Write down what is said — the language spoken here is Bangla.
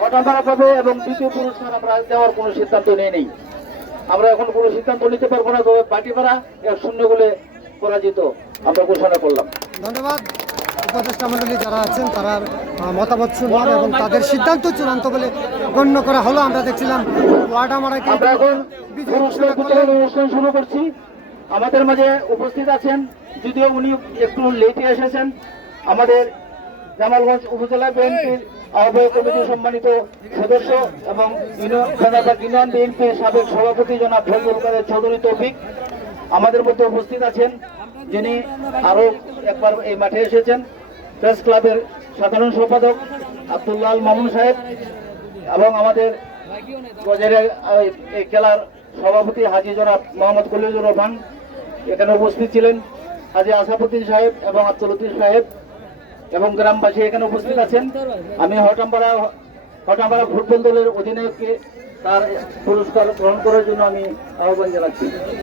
ঘটনা পাবে এবং দ্বিতীয় পুরস্কার আমরা দেওয়ার কোনো সিদ্ধান্ত নিয়ে নেই। আমরা এখন কোনো সিদ্ধান্ত নিতে পারব না তবে বাটিপাড়া এক শূন্য গোলে পরাজিত আমরা ঘোষণা করলাম। ধন্যবাদ। উপদেষ্টা মন্ডলী যারা আছেন তারা মতামত শুনলাম এবং তাদের সিদ্ধান্ত চূড়ান্ত বলে গণ্য করা হলো। আমরা দেখছিলাম ওয়ার্ডামারাকে আমরা এখন অনুষ্ঠান শুরু করছি। আমাদের মাঝে উপস্থিত আছেন যদিও উনি একটু লেটে এসেছেন। আমাদের জামালগঞ্জ উপজেলা বিএনপির আহ্বায়ক কমিটির সম্মানিত সদস্য এবং খানাবাগ ইউনিয়ন বিএনপির সাবেক সভাপতি জনাব ফজলুল কাদের চৌধুরী তৌফিক আমাদের মধ্যে উপস্থিত আছেন যিনি আরও একবার এই মাঠে এসেছেন। প্রেস ক্লাবের সাধারণ সম্পাদক আব্দুল্লাহ মামুন সাহেব এবং আমাদের এই খেলার সভাপতি হাজি জনাব মোহাম্মদ কলিজুর রহমান। এখানে উপস্থিত ছিলেন হাজি আসাফুদ্দিন সাহেব এবং আব্দুল সাহেব। এবং গ্রামবাসী এখানে উপস্থিত আছেন। আমি হটামপাড়া হটামপাড়া ফুটবল দলের অধিনায়ককে তার পুরস্কার গ্রহণ করার জন্য আমি আহ্বান জানাচ্ছি।